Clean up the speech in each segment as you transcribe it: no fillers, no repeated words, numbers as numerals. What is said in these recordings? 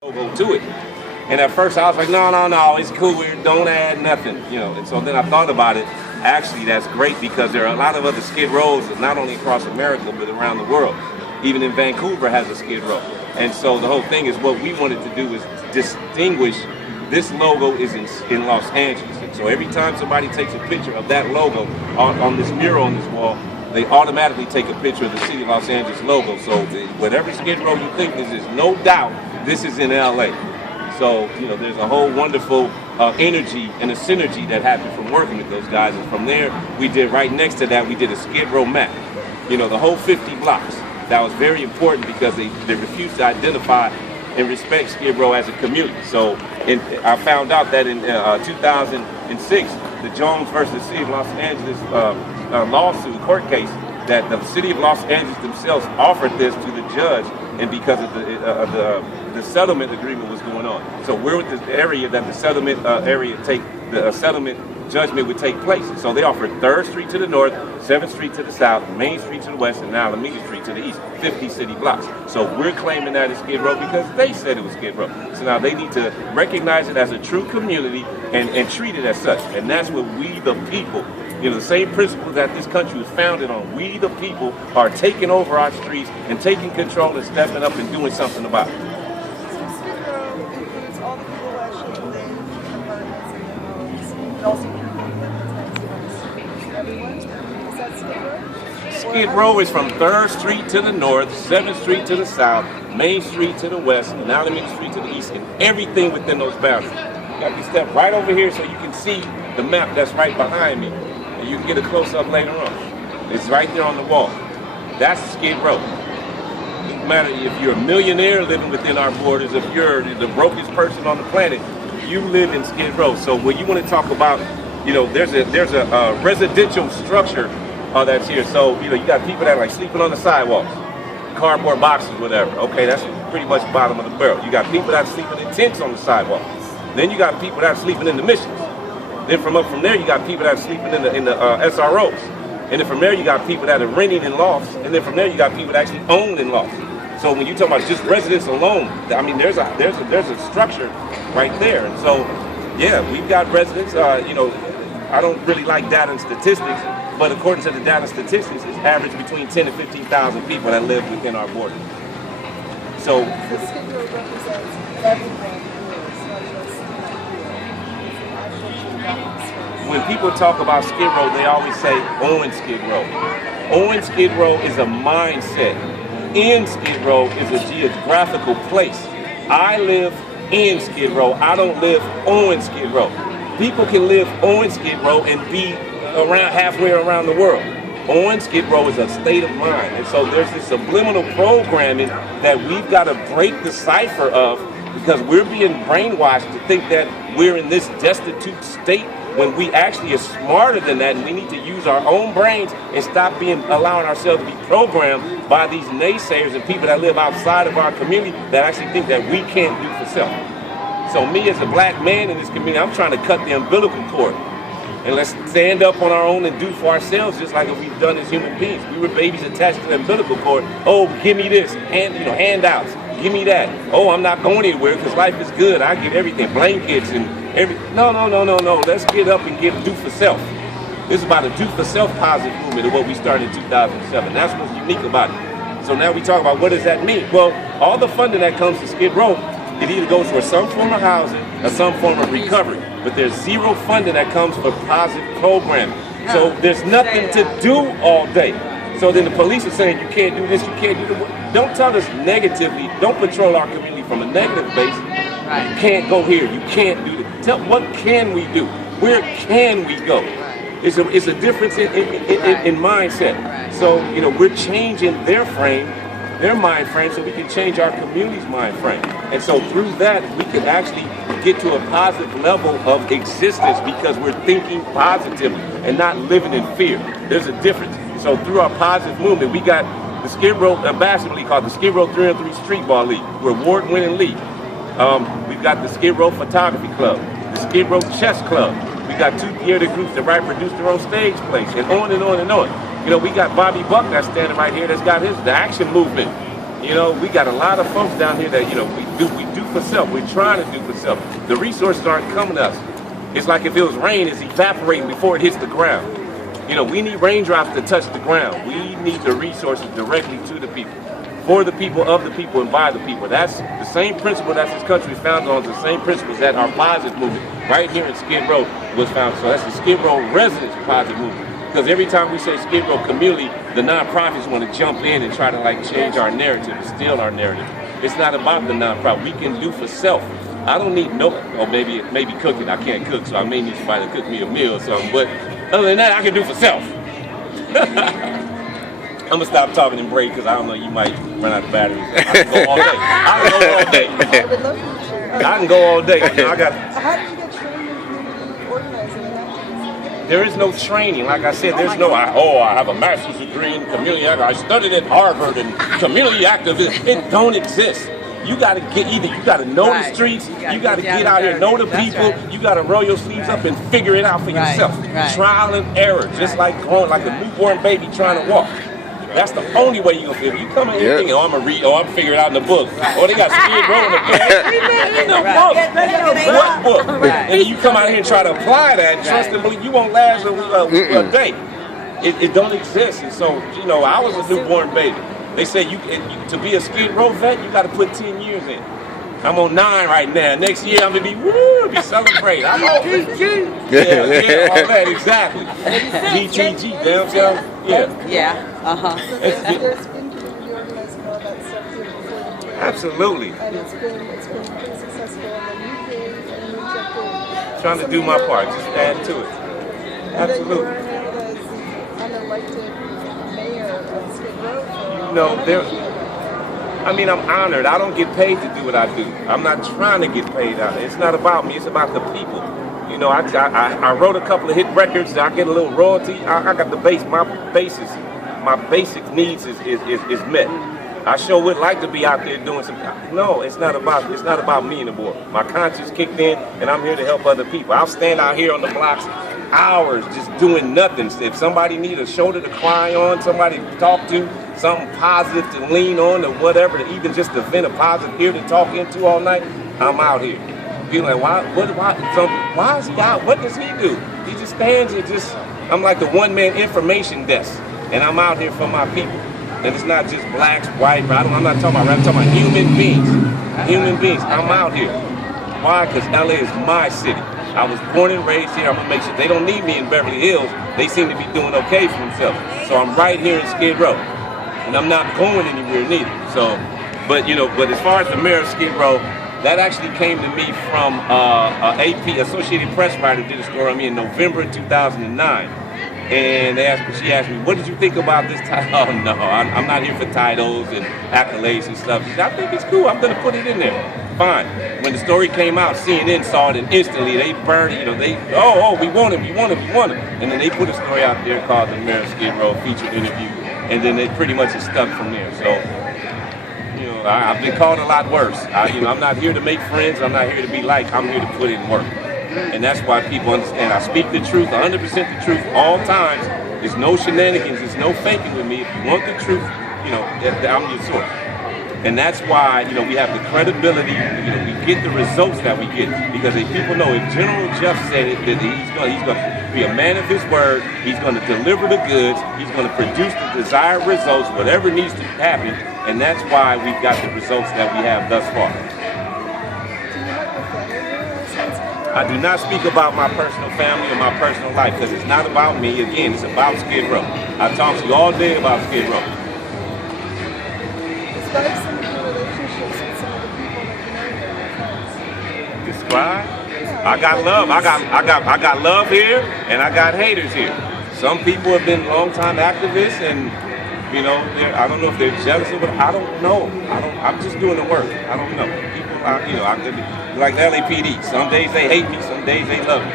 logo to it. And at first I was like, no, it's cool, don't add nothing, And so then I thought about it. Actually, that's great because there are a lot of other Skid Rows, not only across America, but around the world. Even in Vancouver has a Skid Row. And so the whole thing is what we wanted to do is distinguish this logo is in Los Angeles. And so every time somebody takes a picture of that logo on this mural on this wall, they automatically take a picture of the city of Los Angeles logo. So whatever Skid Row you think this is, no doubt this is in LA. So, there's a whole wonderful energy and a synergy that happened from working with those guys. And from there, we did right next to that, we did a Skid Row map. The whole 50 blocks. That was very important because they refused to identify and respect Skid Row as a community. So I found out that in 2006, the Jones versus City of Los Angeles lawsuit court case, that the City of Los Angeles themselves offered this to the judge, and because of the settlement agreement was going on. So we're with the area that the settlement settlement judgment would take place. So they offered 3rd Street to the north, 7th Street to the south, Main Street to the west, and now Alameda Street to the east, 50 city blocks. So we're claiming that as Skid Row because they said it was Skid Row. So now they need to recognize it as a true community and treat it as such. And that's what we the people, the same principles that this country was founded on. We the people are taking over our streets and taking control and stepping up and doing something about it. Skid Row includes all the people who actually live in apartments and in homes. It also includes everyone. Is that Skid Row? Skid Row is from 3rd Street to the north, 7th Street to the south, Main Street to the west, and Alameda Street to the east, and everything within those boundaries. You got to step right over here so you can see the map that's right behind me. And you can get a close-up later on. It's right there on the wall. That's Skid Row. It doesn't matter if you're a millionaire living within our borders, if you're the brokest person on the planet, you live in Skid Row. So when you want to talk about, there's a residential structure that's here. So, you got people that are like sleeping on the sidewalks, cardboard boxes, whatever. Okay, that's pretty much the bottom of the barrel. You got people that are sleeping in tents on the sidewalk. Then you got people that are sleeping in the missions. Then from there, you got people that are sleeping in the SROs. And then from there, you got people that are renting in lofts. And then from there, you got people that actually own in lofts. So when you talk about just residents alone, I mean, there's a structure right there. And so, yeah, we've got residents. I don't really like data and statistics, but according to the data and statistics, it's average between 10 and 15,000 people that live within our borders. So the Skid Row represents everyone who is, not just when people talk about Skid Row, they always say Owen Skid Row. Owen Skid Row is a mindset. In Skid Row is a geographical place. I live in Skid Row. I don't live on Skid Row. People can live on Skid Row and be around halfway around the world. On Skid Row is a state of mind. And so there's this subliminal programming that we've got to break the cipher of, because we're being brainwashed to think that we're in this destitute state when we actually are smarter than that, and we need to use our own brains and stop allowing ourselves to be programmed by these naysayers and people that live outside of our community that actually think that we can't do for self. So me as a black man in this community, I'm trying to cut the umbilical cord. And let's stand up on our own and do for ourselves just like we've done as human beings. We were babies attached to the umbilical cord. Oh, give me this, handouts. Give me that. Oh, I'm not going anywhere because life is good. I get everything, blankets and everything. No. Let's get up and do for self. This is about a do for self positive movement of what we started in 2007. That's what's unique about it. So now we talk about what does that mean? Well, all the funding that comes to Skid Row, it either goes for some form of housing or some form of recovery. But there's zero funding that comes for positive programming. So there's nothing to do all day. So then the police are saying you can't do this, you can't do that. Don't tell us negatively. Don't patrol our community from a negative base. Right. You can't go here. You can't do this. Tell what can we do? Where can we go? It's a difference in mindset. Right. So we're changing their mind frame, so we can change our community's mind frame. And so through that, we can actually get to a positive level of existence because we're thinking positively and not living in fear. There's a difference. So through our positive movement, we got the Skid Row basketball league called the Skid Row 3-on-3 Streetball League. We're award-winning league. We've got the Skid Row Photography Club, the Skid Row Chess Club. We got 2 theater groups that produce their own stage plays, and on and on and on. We got Bobby Buck that's standing right here that's got the action movement. We got a lot of folks down here that, we do for self. We're trying to do for self. The resources aren't coming to us. It's like if it was rain, it's evaporating before it hits the ground. You know, we need raindrops to touch the ground. We need the resources directly to the people, for the people, of the people, and by the people. That's the same principle that this country was founded on, the same principles that our positive movement right here in Skid Row was founded. So that's the Skid Row residents positive movement. Because every time we say Skid Row community, the nonprofits want to jump in and try to like change our narrative and steal our narrative. It's not about the nonprofit. We can do for self. I don't need no, or maybe cooking. I can't cook, so I may need somebody to cook me a meal or something. But other than that, I can do for self. I'm gonna stop talking and break because I don't know, you might run out of batteries. I can go all day. I can go all day. I would love for you to share. I can go all day. I got. How did you get trained in community organizing and activism? There is no training. Like I said, there's no, I have a master's degree in community activism. I studied at Harvard and community activism. It don't exist. You got to get, either you got to know the streets, you got to get out here, know the people, you got to roll your sleeves up and figure it out for yourself. Trial and error, just like growing like a newborn baby trying to walk. That's the only way you're going to figure it. You come in here thinking, oh, I'm going to read, oh, I'm going to figure it out in the book. Oh, they got Skid Row in the book. What book? And then you come out here and try to apply that, trust and believe you won't last a day. It don't exist. And so, you know, I was a newborn baby. They say to be a Skid Row vet, you got to put 10 years in. I'm on 9 right now. Next year I'm gonna be celebrating. I'm on yeah, all that exactly. GTG, downtown, There's been community organizing and all that stuff too before the game. Absolutely. And it's been pretty successful. And then you came and you jumped in. Trying to do my part, just add to it. Absolutely. And then you were named as the unelected mayor of Skid Row. You know, I mean, I'm honored. I don't get paid to do what I do. I'm not trying to get paid out. It's not about me. It's about the people. You know, I wrote a couple of hit records. I get a little royalty. I got the base. My basic needs is met. I sure would like to be out there doing some. No, it's not about me anymore. My conscience kicked in, and I'm here to help other people. I'll stand out here on the blocks hours just doing nothing. If somebody needs a shoulder to cry on, somebody to talk to, something positive to lean on, or whatever, even just to vent a positive ear to talk into all night, I'm out here. Feeling like, why is he out? What does he do? He just stands here, I'm like the one-man information desk, and I'm out here for my people. And it's not just blacks, white, I'm not talking about rap, I'm talking about human beings. Human beings, I'm out here. Why? Because LA is my city. I was born and raised here. I'm gonna make sure they don't need me in Beverly Hills. They seem to be doing okay for themselves. So I'm right here in Skid Row. And I'm not going anywhere neither. So, but as far as the mayor of Skid Row, that actually came to me from AP, Associated Press writer, did a story on me in November of 2009. And she asked me, what did you think about this title? Oh no, I'm not here for titles and accolades and stuff. She said, I think it's cool, I'm gonna put it in there. Fine. When the story came out, CNN saw it and instantly they burned it, we want him. And then they put a story out there called The Mayor of Skid Row, featured interview. And then it pretty much is stuck from there. So, I've been called a lot worse. I'm not here to make friends, I'm not here to be liked, I'm here to put in work. And that's why people understand. I speak the truth, 100% the truth, all times. There's no shenanigans, there's no faking with me. If you want the truth, I'm your source. And that's why, we have the credibility, we get the results that we get. Because if people know, if General Jeff said it, that he's going to be a man of his word, he's going to deliver the goods, he's going to produce the desired results, whatever needs to happen. And that's why we've got the results that we have thus far. I do not speak about my personal family or my personal life because it's not about me. Again, it's about Skid Row. I talk to you all day about Skid Row. Describe some of your relationships with some of the people that you know here, your friends. Describe? I got love. I got love here, and I got haters here. Some people have been longtime activists, and I don't know if they're jealous of it. I don't know. I'm just doing the work. I don't know. People, like the LAPD. Some days they hate me, some days they love me.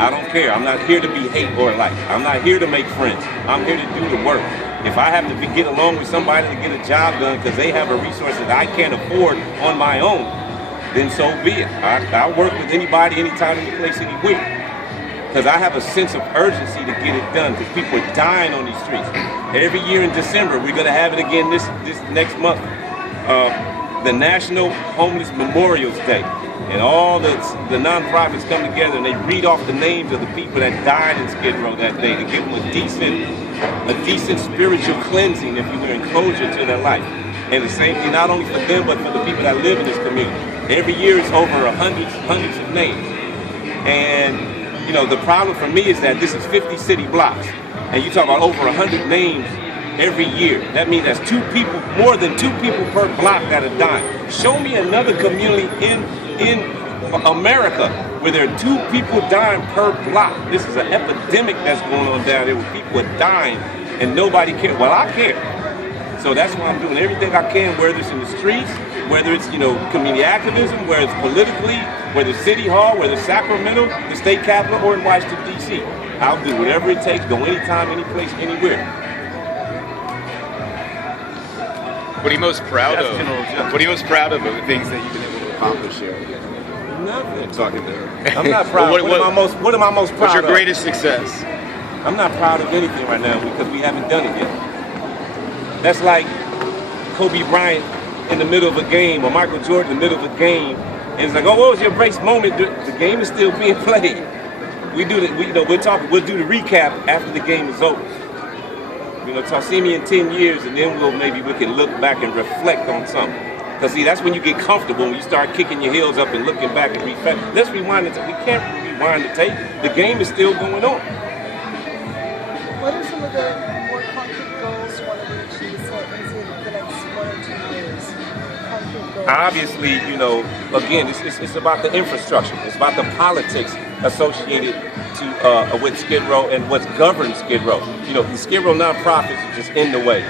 I don't care. I'm not here to be hate or like. I'm not here to make friends. I'm here to do the work. If I have to get along with somebody to get a job done because they have a resource that I can't afford on my own, then so be it. I'll work with anybody, anytime, any place, anywhere. Because I have a sense of urgency to get it done because people are dying on these streets. Every year in December, we're going to have it again this next month. the National Homeless Memorials Day. And all the nonprofits come together and they read off the names of the people that died in Skid Row that day to give them a decent spiritual cleansing, if you will, and closure to their life. And the same thing, not only for them, but for the people that live in this community. Every year it's over hundreds of names. And, you know, the problem for me is that this is 50 city blocks. And you talk about over 100 names every year. That means that's more than two people per block that are dying. Show me another community in America where there are 2 people dying per block. This is an epidemic that's going on down there where people are dying and nobody cares. Well, I care. So that's why I'm doing everything I can, whether it's in the streets, whether it's, you know, community activism, whether it's politically, whether it's City Hall, whether it's Sacramento, the state capitol, or in Washington, D.C. I'll do whatever it takes, go anytime, any place, anywhere. What are you most proud of? What are you most proud of the things that you've been able to accomplish here? Nothing. Talking there. I'm not proud. What am I most proud of? What's your greatest success? I'm not proud of anything right now because we haven't done it yet. That's like Kobe Bryant in the middle of a game or Michael Jordan in the middle of a game, and it's like, oh, what was your greatest moment? The game is still being played. We do that. We'll do the recap after the game is over. You know, so see me in 10 years, and then we can look back and reflect on something. Because see, that's when you get comfortable, when you start kicking your heels up and looking back and reflect. Let's rewind the tape. We can't rewind the tape. The game is still going on. What are some of the more concrete goals you want to achieve in the next 1 or 2 years? Concrete goals. Obviously, you know, again, it's about the infrastructure. It's about the politics associated with Skid Row and what's governed Skid Row. You know, the Skid Row nonprofits are just in the way.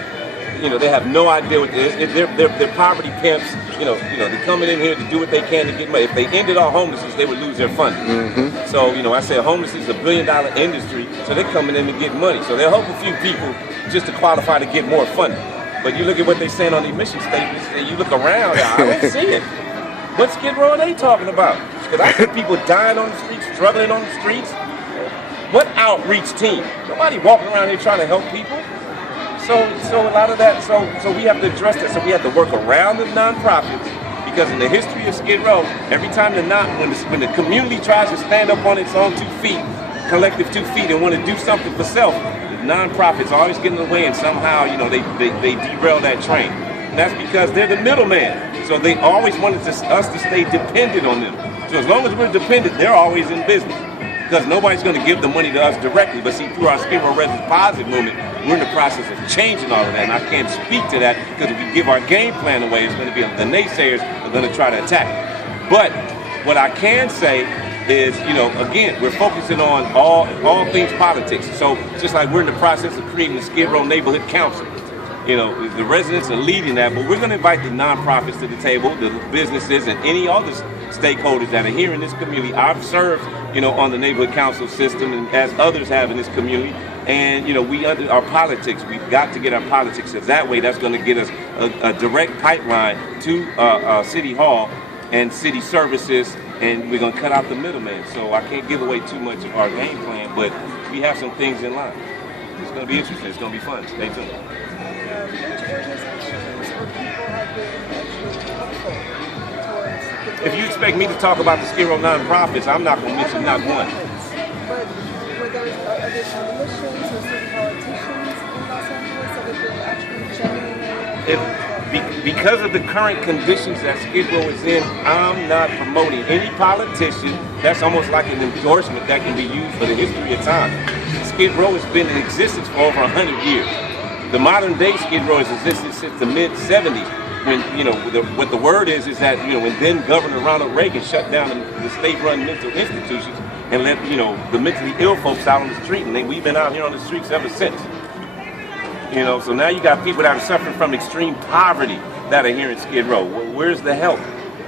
You know, they have no idea what it is. They're poverty pimps. You know, they're coming in here to do what they can to get money. If they ended all homelessness, they would lose their funding. Mm-hmm. So, you know, I say homelessness is a $1 billion industry, so they're coming in to get money. So they'll help a few people just to qualify to get more funding. But you look at what they're saying on the mission statements, and you look around, I don't see it. What Skid Row are they talking about? Because I see people dying on the streets, struggling on the streets. What outreach team? Nobody walking around here trying to help people. So a lot of that, so we have to address that. So we have to work around the nonprofits, because in the history of Skid Row, every time when the community tries to stand up on its own 2 feet, collective 2 feet, and want to do something for self, the nonprofits always get in the way, and somehow, you know, they derail that train. And that's because they're the middleman. So they always wanted us to stay dependent on them. So as long as we're dependent, they're always in business. Because nobody's going to give the money to us directly. But see, through our Skid Row Residents Positive movement, we're in the process of changing all of that. And I can't speak to that because if we give our game plan away, it's going to be the naysayers are going to try to attack it. But what I can say is, you know, again, we're focusing on all things politics. So just like we're in the process of creating the Skid Row Neighborhood Council. You know, the residents are leading that, but we're going to invite the nonprofits to the table, the businesses, and any other stakeholders that are here in this community. I've served, you know, on the neighborhood council system, and as others have in this community. And, you know, we under our politics, we've got to get our politics, because that way that's going to get us a direct pipeline to City Hall and city services, and we're going to cut out the middleman. So I can't give away too much of our game plan, but we have some things in line. It's going to be interesting. It's going to be fun. Stay tuned. Which organizations or people have been actually helpful towards the If you expect me to talk about the Skid Row nonprofits, I'm not going to mention not one. But were there additional missions or certain politicians in Los Angeles that have been actually genuinely Because of the current conditions that Skid Row is in, I'm not promoting any politician. That's almost like an endorsement that can be used for the history of time. Skid Row has been in existence for over 100 years. The modern day Skid Row has existed since the mid-'70s. When, you know, what the word is that, you know, when then Governor Ronald Reagan shut down the state-run mental institutions and let, you know, the mentally ill folks out on the street, and we've been out here on the streets ever since. You know, so now you got people that are suffering from extreme poverty that are here in Skid Row. Where's the help?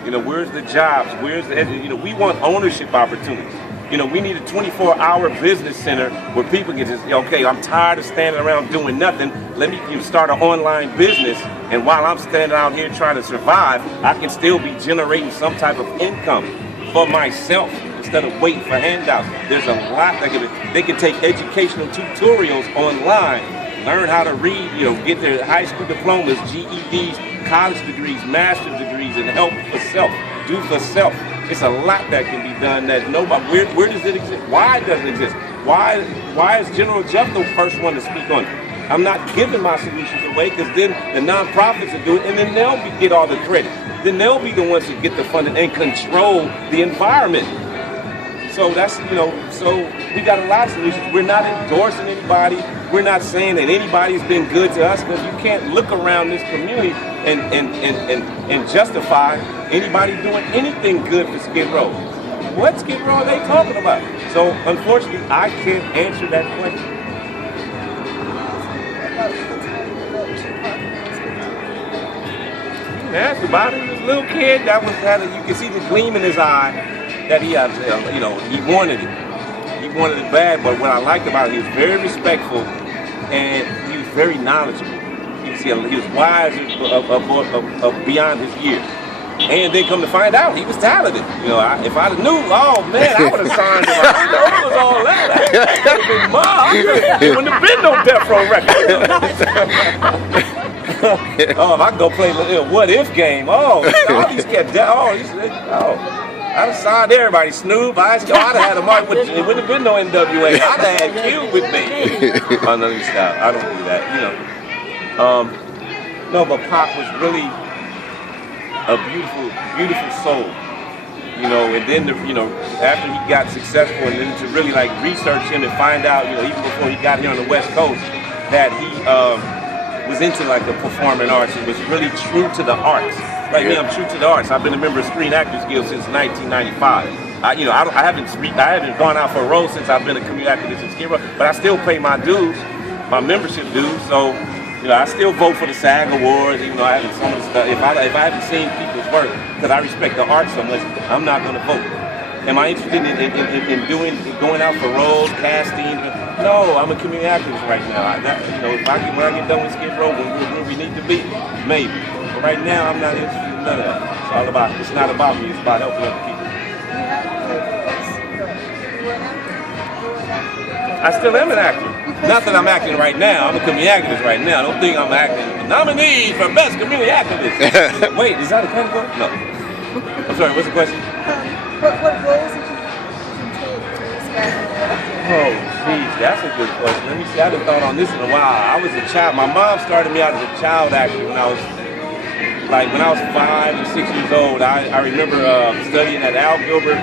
You know, where's the jobs? Where's the, you know, we want ownership opportunities. You know, we need a 24-hour business center where people can just, okay, I'm tired of standing around doing nothing. Let me start an online business, and while I'm standing out here trying to survive, I can still be generating some type of income for myself instead of waiting for handouts. There's a lot that they can take educational tutorials online, learn how to read, you know, get their high school diplomas, GEDs, college degrees, master's degrees, charities and help for self, do for self. It's a lot that can be done that nobody, where does it exist? Why does it exist? Why is General Jeff the first one to speak on it? I'm not giving my solutions away because then the nonprofits will do it and then they'll get all the credit. Then they'll be the ones who get the funding and control the environment. So that's, so we got a lot of solutions. We're not endorsing anybody. We're not saying that anybody's been good to us because you can't look around this community and justify anybody doing anything good for Skid Row. What Skid Row are they talking about? So unfortunately, I can't answer that question. That's about it. This little kid that you can see the gleam in his eye that he had, he wanted it. He wanted it bad, but what I liked about it, he was very respectful and he was very knowledgeable. He was wise beyond his years. And then come to find out, he was talented. If I'd have knew, oh man, I would have signed him. I know it was all that. That would have been mine. It wouldn't have been no Death Row record. Oh, if I go play a what if game, all these cats, I'd have signed everybody. Snoop, I'd have had a mark with, it wouldn't have been no NWA. I'd have had Q with me. Oh, no, stop. I don't do that, No, but Pop was really a beautiful, beautiful soul. And then, after he got successful and then to really like research him and find out, even before he got here on the West Coast, that he was into like the performing arts and was really true to the arts. Like me, I'm true to the arts. I've been a member of Screen Actors Guild since 1995. I haven't gone out for a role since I've been a community activist in Skid Row, but I still pay my dues, my membership dues. So, I still vote for the SAG Awards, even though I haven't some of the stuff. If I haven't seen people's work, because I respect the art so much, I'm not going to vote. Am I interested in going out for roles, casting? No, I'm a community activist right now. When I get done with Skid Row, where we need to be, maybe. But right now, I'm not interested in none of that. It's not about me. It's about helping other people. I still am an actor. Not that I'm acting right now. I'm a community activist right now. I don't think I'm acting. Nominee for Best Community Activist. Wait, is that a category? No. I'm sorry, what's the question? What roles did you take to expand your acting? Oh, geez, that's a good question. Let me see. I haven't thought on this in a while. I was a child. My mom started me out as a child actor when I was 5 or 6 years old. I remember studying at Al Gilbert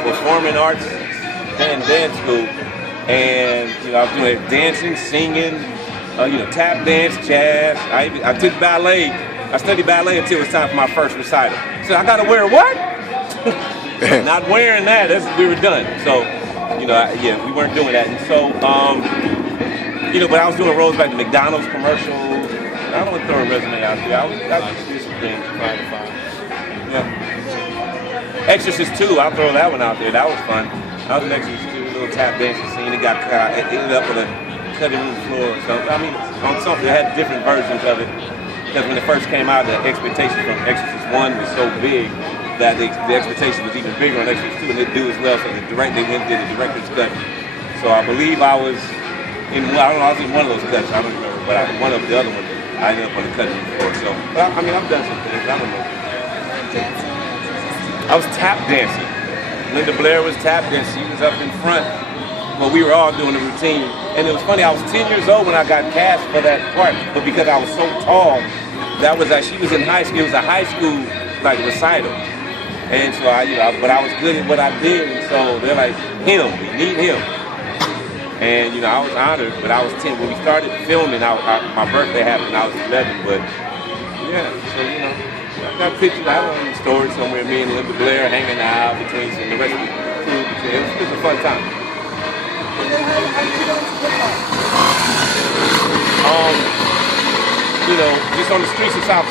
Performing Arts and Dance School. And I was doing dancing, singing, tap dance, jazz. I took ballet. I studied ballet until it was time for my first recital. So I gotta wear what? Not wearing that. We were done. So, we weren't doing that. And so, but I was doing roles like the McDonald's commercials. I don't want to throw a resume out there. I just did some things trying to find. Yeah. Exorcist 2. I'll throw that one out there. That was fun. I was an Exorcist 2. Little tap dancing scene. It got cut. It ended up on the cutting room floor or something. I mean, on something that had different versions of it. Because when it first came out, the expectation from Exorcist 1 was so big that the expectation was even bigger on Exorcist 2, and it did as well. So they went and did a director's cut. So I believe I was in one of those cuts. I don't remember, but one of the other ones, I ended up on the cutting room floor. So, but I've done some things. I don't know. I was tap dancing. Linda Blair was tap dancing. She was up in front. Well, we were all doing the routine. And it was funny, I was 10 years old when I got cast for that part. But because I was so tall, she was in high school. It was a high school recital. And so but I was good at what I did. And so they're like, we need him. And I was honored, but I was 10. When we started filming, my birthday happened, I was 11. But yeah, so I got pictures. I have a story somewhere, me and Linda Blair hanging out between the rest of the crew. It was just a fun time. And then how did you go into hip-hop? Just on the streets of South